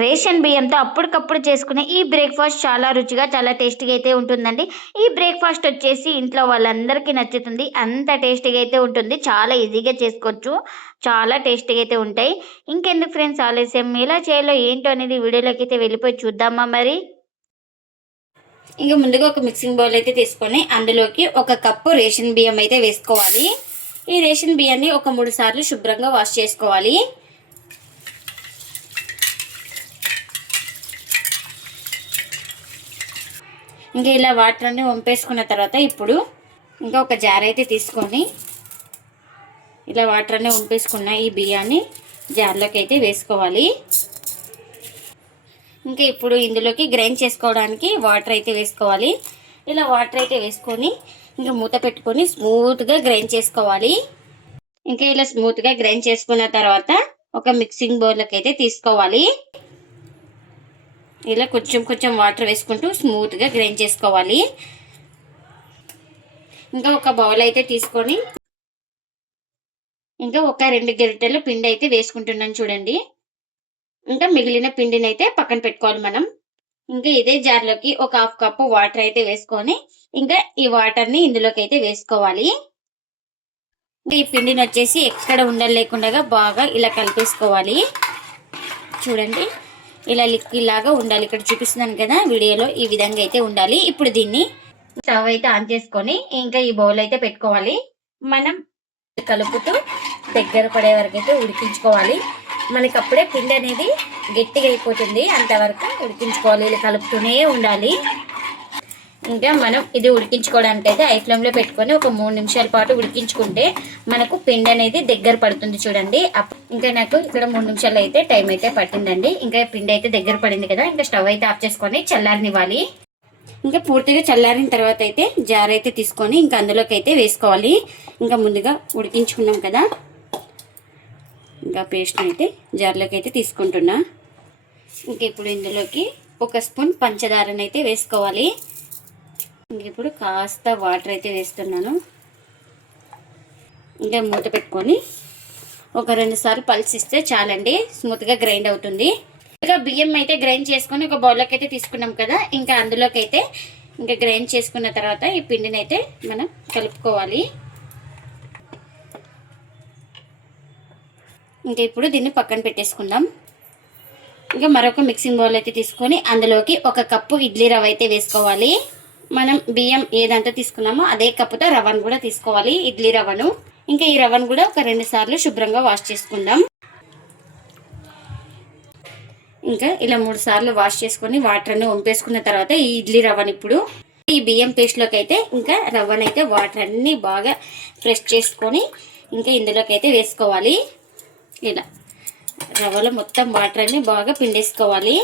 Ration బియ్యంతో అప్పటికప్పుడు చేసుకునే ఈ బ్రేక్ఫాస్ట్ చాలా రుచిగా, చాలా టేస్టీగా అయితే ఉంటుందండి. ఈ బ్రేక్ఫాస్ట్ వచ్చేసి ఇంట్లో వాళ్ళందరికీ నచ్చుతుంది. అంత టేస్టీగా అయితే ఉంటుంది. చాలా ఈజీగా చేసుకోవచ్చు. చాలా టేస్టీగా అయితే ఉంటాయి. ఇంకెందుకు ఫ్రెండ్స్ ఆలస్యం, ఎలా చేయాలో ఏంటో అనేది వీడియోలోకి అయితే వెళ్ళిపోయి చూద్దామా మరి. ముందుగా ఒక మిక్సింగ్ బౌల్ అయితే తీసుకొని అందులోకి ఒక కప్పు రేషన్ బియ్యం అయితే వేసుకోవాలి. ఈ రేషన్ బియ్యాన్ని ఒక 3 సార్లు శుభ్రంగా వాష్ చేసుకోవాలి. ఇలా వాటర్ అన్ని వంపేసుకున్న తర్వాత ఇప్పుడు ఒక జార్ అయితే తీసుకొని ఇలా వాటర్ అన్ని వంపేసుకున్న ఈ బియ్యాన్ని జార్లోకి అయితే వేసుకోవాలి. ఇప్పుడు ఇందులోకి గ్రైండ్ చేసుకోవడానికి వాటర్ అయితే వేసుకోవాలి. ఇలా వాటర్ అయితే వేసుకొని మూత పెట్టుకొని స్మూత్గా గ్రైండ్ చేసుకోవాలి. ఇలా స్మూత్గా గ్రైండ్ చేసుకున్న తర్వాత ఒక మిక్సింగ్ బౌల్లోకి అయితే తీసుకోవాలి. ఇలా కొంచెం కొంచెం వాటర్ వేసుకుంటూ స్మూత్గా గ్రైండ్ చేసుకోవాలి. ఒక బౌల్ అయితే తీసుకొని ఒక 2 గరిటెలు పిండి అయితే వేసుకుంటున్నాను చూడండి. మిగిలిన పిండిని అయితే పక్కన పెట్టుకోవాలి మనం. ఇదే జార్లోకి ఒక 1/2 కప్పు వాటర్ అయితే వేసుకొని ఈ వాటర్ని ఇందులోకి అయితే వేసుకోవాలి. ఈ పిండిని వచ్చేసి ఎక్కడ ఉండలు లేకుండా బాగా ఇలా కలిపేసుకోవాలి. చూడండి ఇలా లిక్విడ్ లాగా ఉండాలి. ఇక్కడ చూపిస్తున్నాను కదా వీడియోలో, ఈ విధంగా అయితే ఉండాలి. ఇప్పుడు దీన్ని స్టవ్ అయితే ఆన్ చేసుకొని ఈ బౌల్ అయితే పెట్టుకోవాలి. మనం కలుపుతూ దగ్గర పడే వరకు అయితే ఉడికించుకోవాలి. మనకి అప్పుడే పిండి అనేది గట్టిగా అయిపోతుంది. అంతవరకు ఉడికించుకోవాలి. ఇలా కలుపుతూనే ఉండాలి. మనం ఇది ఉడికించుకోవడానికి అయితే హై ఫ్లేమ్లో పెట్టుకొని ఒక 3 నిమిషాల పాటు ఉడికించుకుంటే మనకు పిండి అనేది దగ్గర పడుతుంది చూడండి. నాకు ఇక్కడ 3 నిమిషాలు అయితే టైం అయితే పట్టిందండి. పిండి అయితే దగ్గర పడింది కదా. స్టవ్ అయితే ఆఫ్ చేసుకొని చల్లారనివ్వాలి. పూర్తిగా చల్లారిన తర్వాత అయితే జార్ అయితే తీసుకొని అందులోకి అయితే వేసుకోవాలి. ముందుగా ఉడికించుకున్నాం కదా, పేస్ట్ అయితే జార్లోకి అయితే తీసుకుంటున్నా. ఇప్పుడు ఇందులోకి 1 స్పూన్ పంచదారని అయితే వేసుకోవాలి. ఇప్పుడు కాస్త వాటర్ అయితే వేస్తున్నాను. మూత పెట్టుకొని ఒక 2 సార్లు పల్స్ ఇస్తే చాలండి, స్మూత్గా గ్రైండ్ అవుతుంది. బియ్యం అయితే గ్రైండ్ చేసుకొని ఒక బౌల్లోకి అయితే తీసుకున్నాం కదా. అందులోకి అయితే గ్రైండ్ చేసుకున్న తర్వాత ఈ పిండిని అయితే మనం కలుపుకోవాలి. ఇప్పుడు దీన్ని పక్కన పెట్టేసుకుందాం. మరొక మిక్సింగ్ బౌల్ అయితే తీసుకొని అందులోకి 1 కప్పు ఇడ్లీ రవ్వ అయితే వేసుకోవాలి. మనం బియ్యం ఏదంతా తీసుకున్నామో అదే కప్పుతో రవ్వను కూడా తీసుకోవాలి, ఇడ్లీ రవ్వను. ఈ రవ్వను కూడా ఒక 2 సార్లు శుభ్రంగా వాష్ చేసుకుందాం. ఇలా 3 సార్లు వాష్ చేసుకొని వాటర్ అన్ని వంపేసుకున్న తర్వాత ఈ ఇడ్లీ రవ్వను ఇప్పుడు ఈ బియ్యం పేస్ట్లోకి అయితే రవ్వను అయితే వాటర్ అన్ని బాగా ప్రెస్ చేసుకొని ఇందులోకి అయితే వేసుకోవాలి. ఇలా రవ్వలో మొత్తం వాటర్ అన్ని బాగా పిండేసుకోవాలి.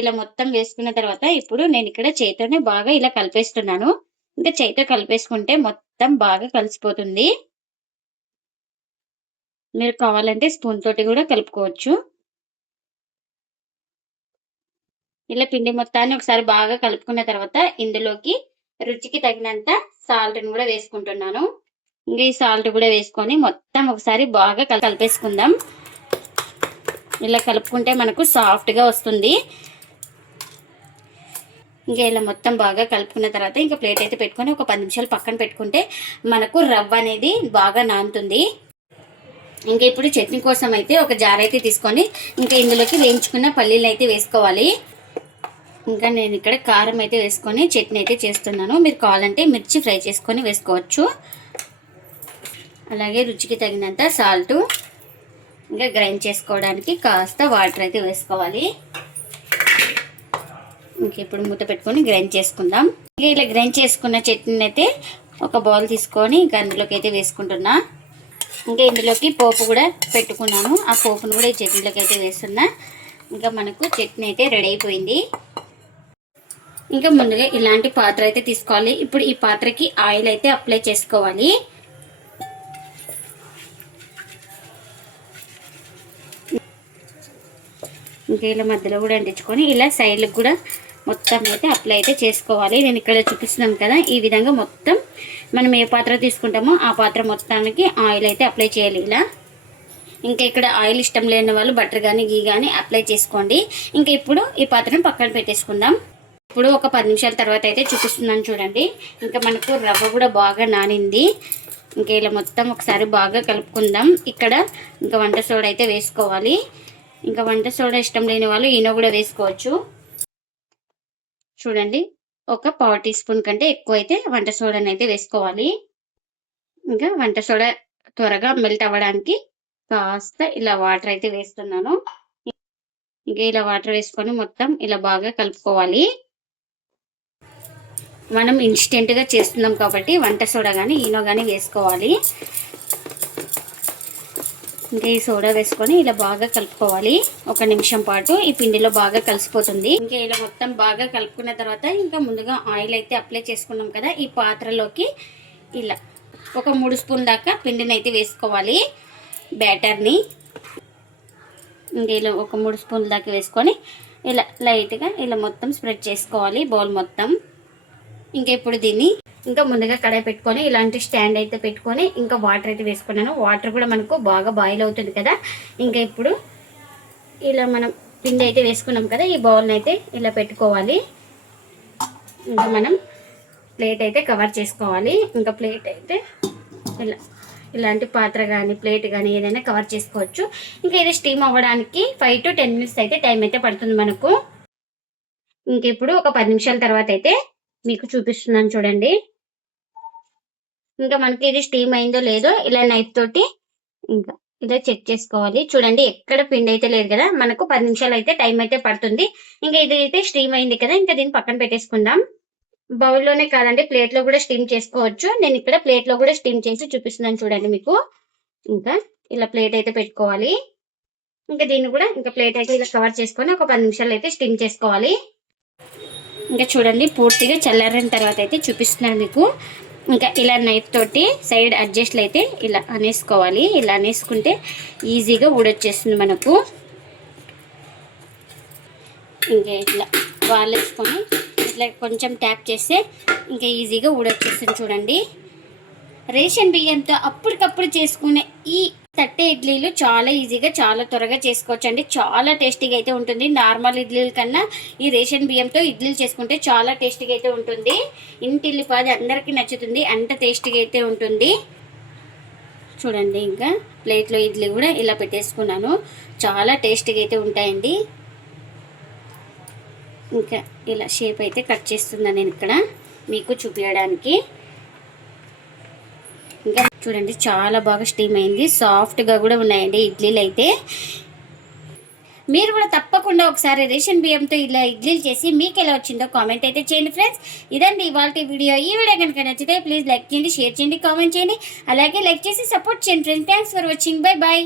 ఇలా మొత్తం వేసుకున్న తర్వాత ఇప్పుడు నేను ఇక్కడ చేతితోనే బాగా ఇలా కలిపేస్తున్నాను. చేతితో కలిపేసుకుంటే మొత్తం బాగా కలిసిపోతుంది. మీరు కావాలంటే స్పూన్ తోటి కూడా కలుపుకోవచ్చు. ఇలా పిండి మొత్తాన్ని ఒకసారి బాగా కలుపుకున్న తర్వాత ఇందులోకి రుచికి తగినంత సాల్ట్ని కూడా వేసుకుంటున్నాను. ఈ సాల్ట్ కూడా వేసుకొని మొత్తం ఒకసారి బాగా కలిపేసుకుందాం. ఇలా కలుపుకుంటే మనకు సాఫ్ట్గా వస్తుంది. ఇలా మొత్తం బాగా కలుపుకున్న తర్వాత ప్లేట్ అయితే పెట్టుకొని ఒక 10 నిమిషాలు పక్కన పెట్టుకుంటే మనకు రవ్వ అనేది బాగా నానుతుంది. ఇప్పుడు చట్నీ కోసం అయితే ఒక జార్ అయితే తీసుకొని ఇందులోకి వేయించుకున్న పల్లీలు అయితే వేసుకోవాలి. నేను ఇక్కడ కారం అయితే వేసుకొని చట్నీ అయితే చేస్తున్నాను. మీరు కావాలంటే మిర్చి ఫ్రై చేసుకొని వేసుకోవచ్చు. అలాగే రుచికి తగినంత సాల్ట్, గ్రైండ్ చేసుకోవడానికి కాస్త వాటర్ అయితే వేసుకోవాలి. ఇప్పుడు మూత పెట్టుకొని గ్రైండ్ చేసుకుందాం. ఇలా గ్రైండ్ చేసుకున్న చట్నీని అయితే ఒక బౌల్ తీసుకొని అందులోకి అయితే వేసుకుంటున్నా. ఇందులోకి పోపు కూడా పెట్టుకున్నాను. ఆ పోపును కూడా ఈ చట్నీలోకి అయితే వేస్తున్నా. మనకు చట్నీ అయితే రెడీ అయిపోయింది. ముందుగా ఇలాంటి పాత్ర అయితే తీసుకోవాలి. ఇప్పుడు ఈ పాత్రకి ఆయిల్ అయితే అప్లై చేసుకోవాలి. ఇలా మధ్యలో కూడా అంటించుకొని ఇలా సైడ్లకు కూడా మొత్తం అయితే అప్లై అయితే చేసుకోవాలి. నేను ఇక్కడ చూపిస్తున్నాను కదా, ఈ విధంగా మొత్తం మనం ఏ పాత్ర తీసుకుంటామో ఆ పాత్ర మొత్తానికి ఆయిల్ అయితే అప్లై చేయాలి. ఇలా ఇంకా ఇక్కడ ఆయిల్ ఇష్టం లేని వాళ్ళు బటర్ కానీ గీ కానీ అప్లై చేసుకోండి. ఇంకా ఇప్పుడు ఈ పాత్రను పక్కన పెట్టేసుకుందాం. ఇప్పుడు ఒక 10 నిమిషాల తర్వాత అయితే చూపిస్తున్నాను చూడండి. ఇంకా మనకు రవ్వ కూడా బాగా నానింది. ఇంకా ఇలా మొత్తం ఒకసారి బాగా కలుపుకుందాం. ఇక్కడ ఇంకా వంట సోడా అయితే వేసుకోవాలి. ఇంకా వంట సోడా ఇష్టం లేని వాళ్ళు ఈనో కూడా వేసుకోవచ్చు. చూడండి, ఒక 1/4 టీ స్పూన్ కంటే ఎక్కువ అయితే వంట సోడాని అయితే వేసుకోవాలి. ఇంకా వంట సోడా త్వరగా మెల్ట్ అవ్వడానికి కాస్త ఇలా వాటర్ అయితే వేస్తున్నాను. ఇంకా ఇలా వాటర్ వేసుకొని మొత్తం ఇలా బాగా కలుపుకోవాలి. మనం ఇన్స్టెంట్గా చేస్తున్నాం కాబట్టి వంట సోడా కానీ ఈనో కానీ వేసుకోవాలి. ఇంకా ఈ సోడా వేసుకొని ఇలా బాగా కలుపుకోవాలి. 1 నిమిషం పాటు ఈ పిండిలో బాగా కలిసిపోతుంది. ఇంకా ఇలా మొత్తం బాగా కలుపుకున్న తర్వాత ఇంకా ముందుగా ఆయిల్ అయితే అప్లై చేసుకున్నాం కదా, ఈ పాత్రలోకి ఇలా ఒక 3 స్పూన్ దాకా పిండిని అయితే వేసుకోవాలి. బ్యాటర్ని ఇంకా ఇలా ఒక 3 స్పూన్ల దాకా వేసుకొని ఇలా లైట్గా ఇలా మొత్తం స్ప్రెడ్ చేసుకోవాలి బౌల్ మొత్తం. ఇంకా ఇప్పుడు దీన్ని ఇంకా ముందుగా కడాయి పెట్టుకొని ఇలాంటి స్టాండ్ అయితే పెట్టుకొని ఇంకా వాటర్ అయితే వేసుకున్నాను. వాటర్ కూడా మనకు బాగా బాయిల్ అవుతుంది కదా. ఇంకా ఇప్పుడు ఇలా మనం పిండి అయితే వేసుకున్నాం కదా, ఈ బౌల్ని అయితే ఇలా పెట్టుకోవాలి. ఇంకా మనం ప్లేట్ అయితే కవర్ చేసుకోవాలి. ఇంకా ప్లేట్ అయితే ఇలాంటి పాత్ర కానీ ప్లేట్ కానీ ఏదైనా కవర్ చేసుకోవచ్చు. ఇంకా ఇది స్టీమ్ అవ్వడానికి 5 to 10 మినిట్స్ అయితే టైం అయితే పడుతుంది మనకు. ఇంక ఇప్పుడు ఒక 10 నిమిషాల తర్వాత అయితే మీకు చూపిస్తున్నాను చూడండి. ఇంకా మనకి ఇది స్టీమ్ అయిందో లేదో ఇలా నైఫ్ తోటి ఇంకా ఇలా చెక్ చేసుకోవాలి. చూడండి, ఎక్కడ పిండి అయితే లేదు కదా, మనకు 10 నిమిషాలు అయితే టైం అయితే పడుతుంది. ఇంకా ఇది అయితే స్టీమ్ అయింది కదా, ఇంకా దీన్ని పక్కన పెట్టేసుకుందాం. బౌల్లోనే కాదండి, ప్లేట్లో కూడా స్టీమ్ చేసుకోవచ్చు. నేను ఇక్కడ ప్లేట్లో కూడా స్టీమ్ చేసి చూపిస్తున్నాను చూడండి మీకు. ఇంకా ఇలా ప్లేట్ అయితే పెట్టుకోవాలి. ఇంకా దీన్ని కూడా ఇంకా ప్లేట్ అయితే ఇలా కవర్ చేసుకొని ఒక 10 నిమిషాలు అయితే స్టీమ్ చేసుకోవాలి. ఇంకా చూడండి, పూర్తిగా చల్లారిన తర్వాత అయితే చూపిస్తున్నాను మీకు. ఇంకా ఇలా నైఫ్ తోటి సైడ్ అడ్జస్ట్లు అయితే ఇలా అనేసుకోవాలి. ఇలా అనేసుకుంటే ఈజీగా ఊడొచ్చేస్తుంది మనకు. ఇంకా ఇట్లా వాళ్ళు వేసుకొని ఇట్లా కొంచెం ట్యాప్ చేస్తే ఇంకా ఈజీగా ఊడొచ్చేస్తుంది చూడండి. రేషన్ బియ్యంతో అప్పటికప్పుడు చేసుకునే ఈ తట్టె ఇడ్లీలు చాలా ఈజీగా చాలా త్వరగా చేసుకోవచ్చు అండి. చాలా టేస్టీగా అయితే ఉంటుంది. నార్మల్ ఇడ్లీల కన్నా ఈ రేషన్ బియ్యంతో ఇడ్లీలు చేసుకుంటే చాలా టేస్టీగా అయితే ఉంటుంది. ఇంటిల్లిపాది అందరికీ నచ్చుతుంది, అంత టేస్టీగా అయితే ఉంటుంది. చూడండి, ఇంకా ప్లేట్లో ఇడ్లీ కూడా ఇలా పెట్టేసుకున్నాను. చాలా టేస్టీగా అయితే ఉంటాయండి. ఇంకా ఇలా షేప్ అయితే కట్ చేస్తున్నాను నేను ఇక్కడ మీకు చూపించడానికి. ఇంకా చూడండి, చాలా బాగా స్టీమ్ అయింది, సాఫ్ట్గా కూడా ఉన్నాయండి ఇడ్లీలు అయితే. మీరు కూడా తప్పకుండా ఒకసారి రేషన్ బియ్యంతో ఇలా ఇడ్లీలు చేసి మీకు ఎలా వచ్చిందో కామెంట్ అయితే చేయండి ఫ్రెండ్స్. ఇదండి ఇవాళ వీడియో. ఈ వీడియో కనుక నచ్చితే ప్లీజ్ లైక్ చేయండి, షేర్ చేయండి, కామెంట్ చేయండి. అలాగే లైక్ చేసి సపోర్ట్ చేయండి friends. Thanks for watching. Bye bye.